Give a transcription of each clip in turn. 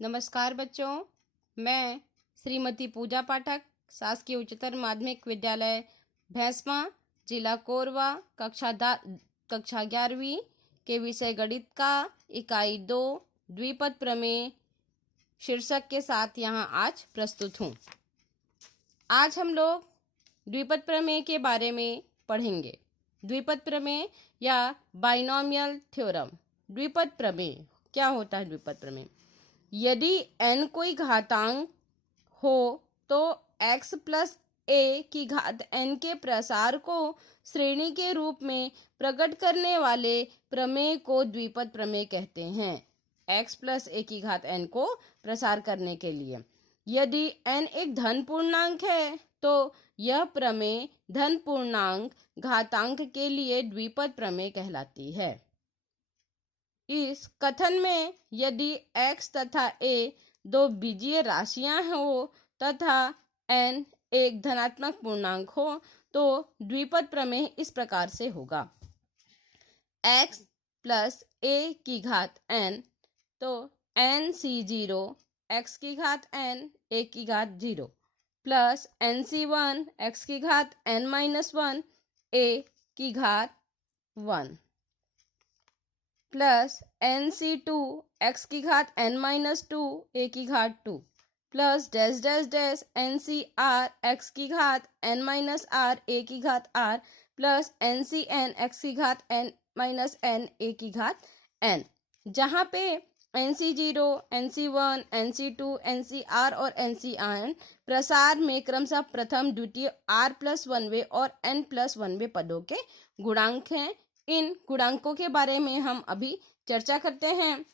नमस्कार बच्चों, मैं श्रीमती पूजा पाठक, शासकीय उच्चतर माध्यमिक विद्यालय भैंसमा, जिला कोरबा, कक्षा 11वीं के विषय गणित का इकाई 2 द्विपद प्रमेय शीर्षक के साथ यहाँ आज प्रस्तुत हूँ। आज हम लोग द्विपद प्रमेय के बारे में पढ़ेंगे। द्विपद प्रमेय या बाइनोमियल थ्योरम। द्विपद प्रमेय क्या होता है? द्विपद प्रमेय, यदि n कोई घातांक हो तो x प्लस a की घात n के प्रसार को श्रेणी के रूप में प्रकट करने वाले प्रमेय को द्विपद प्रमेय कहते हैं। x प्लस a की घात n को प्रसार करने के लिए यदि n एक धन पूर्णांक है तो यह प्रमेय धन पूर्णांक घातांक के लिए द्विपद प्रमेय कहलाती है। इस कथन में यदि x तथा a दो बीजीय राशियां हो तथा n एक धनात्मक पूर्णांक हो तो द्विपद प्रमेय इस प्रकार से होगा। x प्लस a की घात n तो nc0 x की घात n a की घात 0 प्लस nc1 x की घात n माइनस 1 a की घात 1 प्लस nc2 x की घात n माइनस 2 a की घात 2 plus dash dash dash ncr x की घात n माइनस r a की घात r प्लस ncn x की घात n माइनस n a की घात n, जहाँ पे nc0, nc1, nc2, ncr और ncn प्रसार में क्रमशः प्रथम द्वितीय r प्लस 1वें और n प्लस 1वें पदों के गुणांक हैं। इन गुणांकों के बारे में हम अभी चर्चा करते हैं।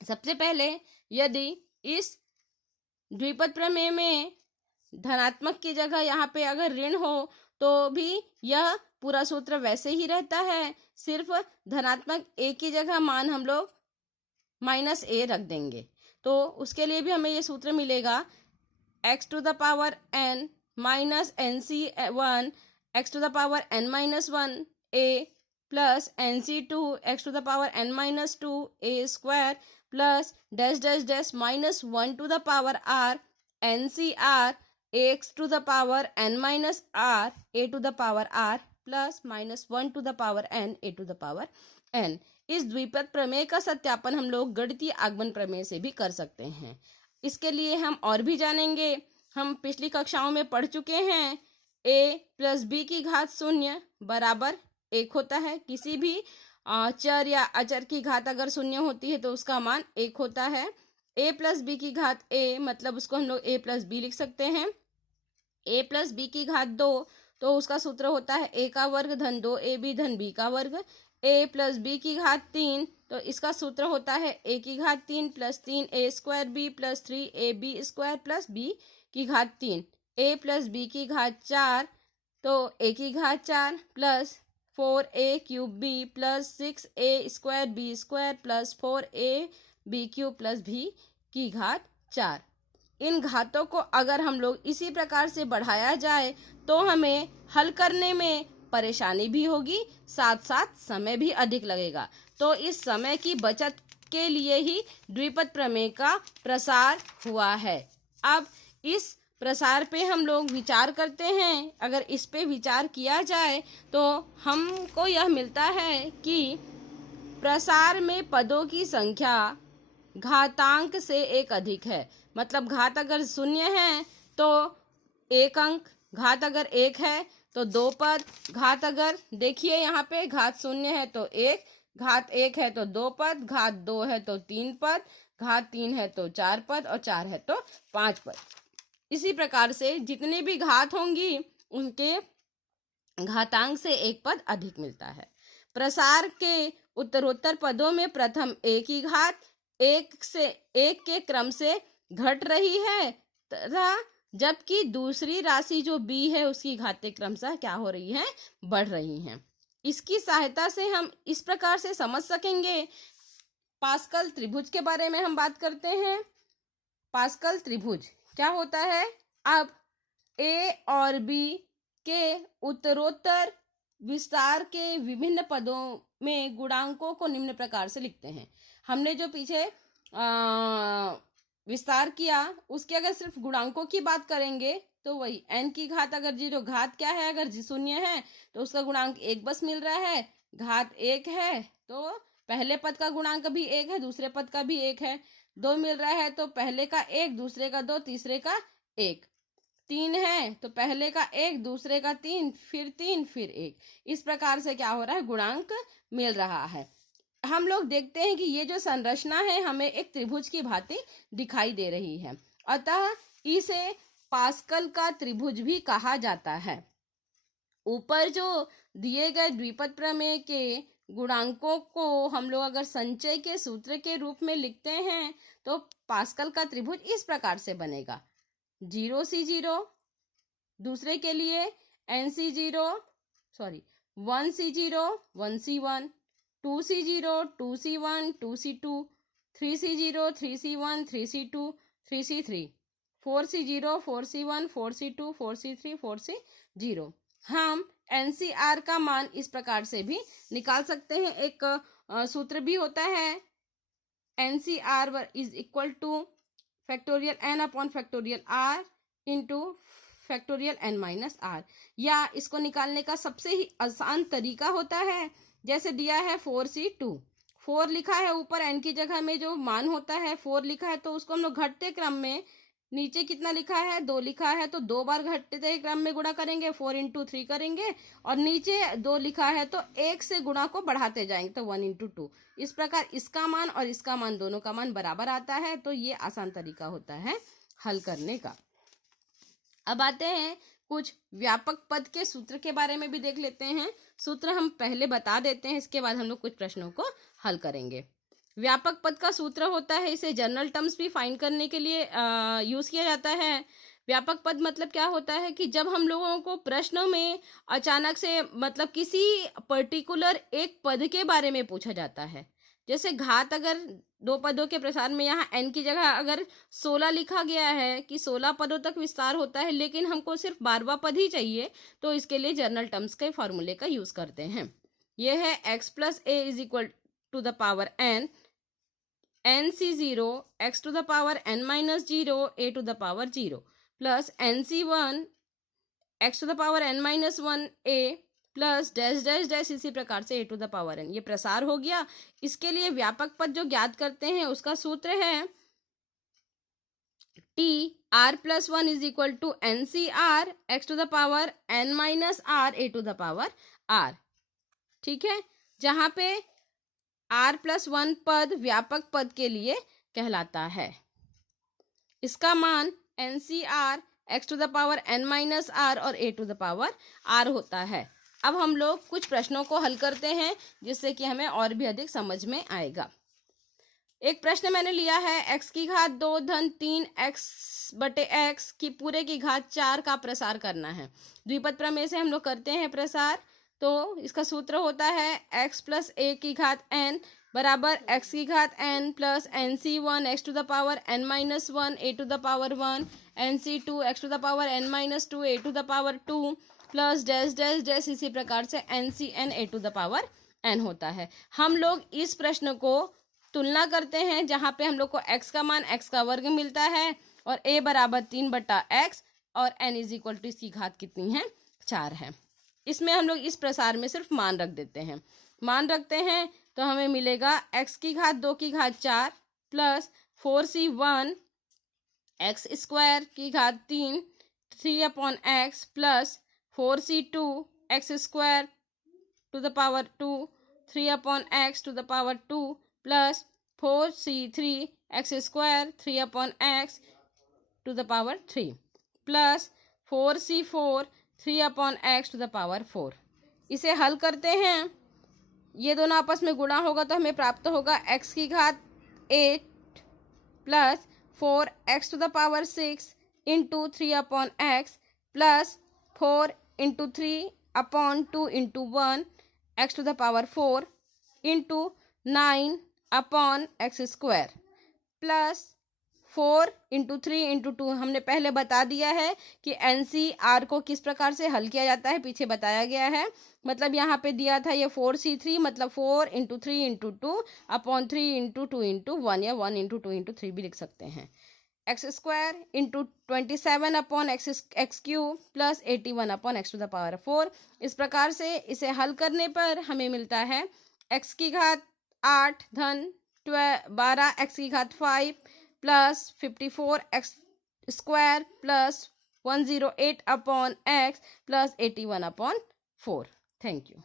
सबसे पहले यदि इस द्विपद प्रमेय में धनात्मक की जगह यहाँ पे अगर ऋण हो तो भी यह पूरा सूत्र वैसे ही रहता है, सिर्फ धनात्मक a की जगह मान हम लोग माइनस a रख देंगे। तो उसके लिए भी हमें ये सूत्र मिलेगा x to the power n minus nc1 x to the power n minus 1 a plus nc2 x to the power n minus 2 a square plus dash dash dash minus 1 to the power r ncr x to the power n minus r a to the power r plus minus 1 to the power n a to the power n। इस द्विपद प्रमेय का सत्यापन हम लोग गणितीय आगमन प्रमेय से भी कर सकते हैं। इसके लिए हम और भी जानेंगे। हम पिछली कक्षाओं में पढ़ चुके हैं a प्लस b की घात 0 बराबर 1 होता है। किसी भी चर या अचर की घात अगर 0 होती है तो उसका मान 1 होता है। a प्लस b की घात a मतलब उसको हम लोग a प्लस b लिख सकते हैं। a प्लस b की घात 2 तो उसका सूत्र होता है a का वर्ग धन 2ab धन b का वर्ग। a प्लस b की घात 3 तो इसका सूत्र होता है a की घात 3 plus 3a square b plus 3ab square plus b की घात 3। a प्लस b की घात 4 तो a की घात 4 plus 4a cube b plus 6a square b square plus 4a b cube plus b की घात 4। इन घातों को अगर हम लोग इसी प्रकार से बढ़ाया जाए तो हमें हल करने में परेशानी भी होगी, साथ साथ समय भी अधिक लगेगा। तो इस समय की बचत के लिए ही द्विपद प्रमेय का प्रसार हुआ है। अब इस प्रसार पे हम लोग विचार करते हैं। अगर इस पे विचार किया जाए तो हमको यह मिलता है कि प्रसार में पदों की संख्या घातांक से एक अधिक है। मतलब घात अगर 0 है तो 1 अंक, घात अगर 1 है तो 2 पद, घात अगर देखिए यहाँ पे घात 0 है तो 1, घात 1 है तो 2 पद, घात 2 है तो 3 पद, घात 3 है तो 4 पद और 4 है तो 5 पद। इसी प्रकार से जितने भी घात होंगी उनके घातांक से 1 पद अधिक मिलता है। प्रसार के उत्तरोत्तर पदों में प्रथम a की घात 1 के क्रम से घट रही है तथा जबकि दूसरी राशि जो b है उसकी घातें क्रमशः क्या हो रही है? बढ़ रही हैं। इसकी सहायता से हम इस प्रकार से समझ सकेंगे। पास्कल त्रिभुज के बारे में हम बात करते हैं। पास्कल त्रिभुज क्या होता है? अब a और b के उत्तरोत्तर विस्तार के विभिन्न पदों में गुणांकों को निम्न प्रकार से लिखते हैं। हमने जो पीछे विस्तार किया उसके अगर सिर्फ गुणांकों की बात करेंगे तो वही n की घात अगर 0, घात क्या है, अगर शून्य है तो उसका गुणांक 1 बस मिल रहा है, घात 1 है तो पहले पद का गुणांक भी 1 है, दूसरे पद का भी 1 है, 2 मिल रहा है तो पहले का 1, दूसरे का 2, तीसरे का 1, 3 है तो पहले का 1, दूसरे का 3, फिर 3, फिर 1, इस प्रकार से क्या हो रहा है, गुणांक मिल रहा है। हम लोग देखते हैं कि ये जो संरचना है हमें एक त्रिभुज की भांति दिखाई दे रही है, अतः इसे पास्कल का त्रिभुज भी कहा जाता है। ऊपर जो दिए गए द्विपद प्रमेय के गुणांकों को हम लोग अगर संचय के सूत्र के रूप में लिखते हैं तो पास्कल का त्रिभुज इस प्रकार से बनेगा, 0C0, दूसरे के लिए NC0 sorry 1C0 1C1, 2C0 2C1 2C2, 3C0 3C1 3C2 3C3, 4C0 4C1 4C2 4C3 4C0। हम NCR का मान इस प्रकार से भी निकाल सकते हैं, एक सूत्र भी होता है, NCR is equal two factorial n upon factorial r into factorial n minus r, या इसको निकालने का सबसे ही आसान तरीका होता है, जैसे दिया है 4C2, 4 लिखा है ऊपर, n की जगह में जो मान होता है 4 लिखा है तो उसको हम लोग घटते क्रम में, नीचे कितना लिखा है 2 लिखा है तो 2 बार घटते क्रम में गुणा करेंगे, 4 इंटू 3 करेंगे, और नीचे 2 लिखा है तो 1 से गुणा को बढ़ाते जाएंगे तो 1 इंटू 2, इस प्रकार इसका मान और इसका मान दोनों का मान बराबर आता है, तो ये आसान तरीका होता है हल करने का। अब आते हैं कुछ व्यापक पद के सूत्र के बारे में भी देख लेते हैं। सूत्र हम पहले बता देते हैं, इसके बाद हम लोग कुछ प्रश्नों को हल करेंगे। व्यापक पद का सूत्र होता है, इसे जनरल टर्म्स भी फाइंड करने के लिए यूज किया जाता है। व्यापक पद मतलब क्या होता है कि जब हम लोगों को प्रश्न में अचानक से मतलब किसी पर्टिकुलर एक पद के बारे में पूछा जाता है, जैसे घात अगर 2 पदों के प्रसार में यहाँ n की जगह अगर 16 लिखा गया है कि 16 पदों तक विस्तार होता है, लेकिन हमको सिर्फ 12वां पद ही चाहिए, तो इसके लिए जनरल टर्म्स के फॉर्मूले का यूज करते हैं। यह है x plus a is equal to the power n, nc0 x to the power n minus 0 a to the power 0 plus nc1 x to the power n minus 1 a plus dash dash dash, इसी प्रकार से a to the power n। ये प्रसार हो गया। इसके लिए व्यापक पद जो ज्ञात करते हैं उसका सूत्र है t r plus 1 is equal to NCR x to the power n minus r a to the power r। ठीक है, जहां पे r प्लस 1 पद व्यापक पद के लिए कहलाता है। इसका मान NCR x to the power n minus r और a to the power r होता है। अब हम लोग कुछ प्रश्नों को हल करते हैं जिससे कि हमें और भी अधिक समझ में आएगा। एक प्रश्न मैंने लिया है, x की घात 2 धन 3 x बटे x की पूरे की घात 4 का प्रसार करना है। द्विपद प्रमेय से हम लोग करते हैं प्रसार, तो इसका सूत्र होता है x प्लस a की घात n बराबर x की घात n plus nc1 x to the power n minus 1 a to the power 1, nc2 x to the power n minus 2 a to the power 2 plus dash dash dash, इसी प्रकार से NCN a to the power n होता है। हम लोग इस प्रश्न को तुलना करते हैं जहां पे हम लोग को x का मान x का वर्ग मिलता है और a बराबर 3 बटा x और n इज इक्वल टू इसकी घात कितनी है, 4 है। इसमें हम लोग इस प्रसार में सिर्फ मान रख देते हैं, मान रखते हैं तो हमें मिलेगा x की घात 2 की घात 4 प्लस 4c1 x स्क्वायर की घात 3 3 upon x plus 4c2 x square to the power 2 3 upon x to the power 2 plus 4c3 x square 3 upon x to the power 3 plus 4c4 3 upon x to the power 4। इसे हल करते हैं, ये दोनों आपस में गुणा होगा तो हमें प्राप्त होगा x की घात 8 plus 4x to the power 6 into 3 upon x plus 4 into 3 upon 2 into 1 x to the power 4 into 9 upon x square plus 4 into 3 into 2। हमने पहले बता दिया है कि NCR को किस प्रकार से हल किया जाता है, पीछे बताया गया है। मतलब यहाँ पे दिया था ये 4c3 मतलब 4 into 3 into 2 upon 3 into 2 into 1 या 1 इंटू 2 इंटू 3 भी लिख सकते हैं। X square into 27 upon x cube plus 81 upon x to the power 4। इस प्रकार से इसे हल करने पर हमें मिलता है एक्स की घात 8 धन 12 एक्स की घात 5 plus 54 x square plus 108 upon x plus 81 upon 4। Thank you.